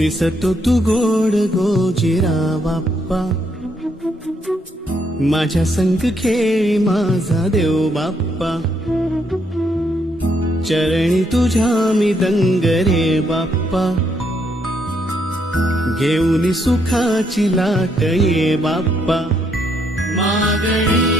दिसतो तू गोड गोजिरा बाप्पा, माझ्या संग खेळी माझा देव बाप्पा, चरणी तुझ्या मी दंग रे बाप्पा, घेऊन सुखाची लाट ये बाप्पा, मागणी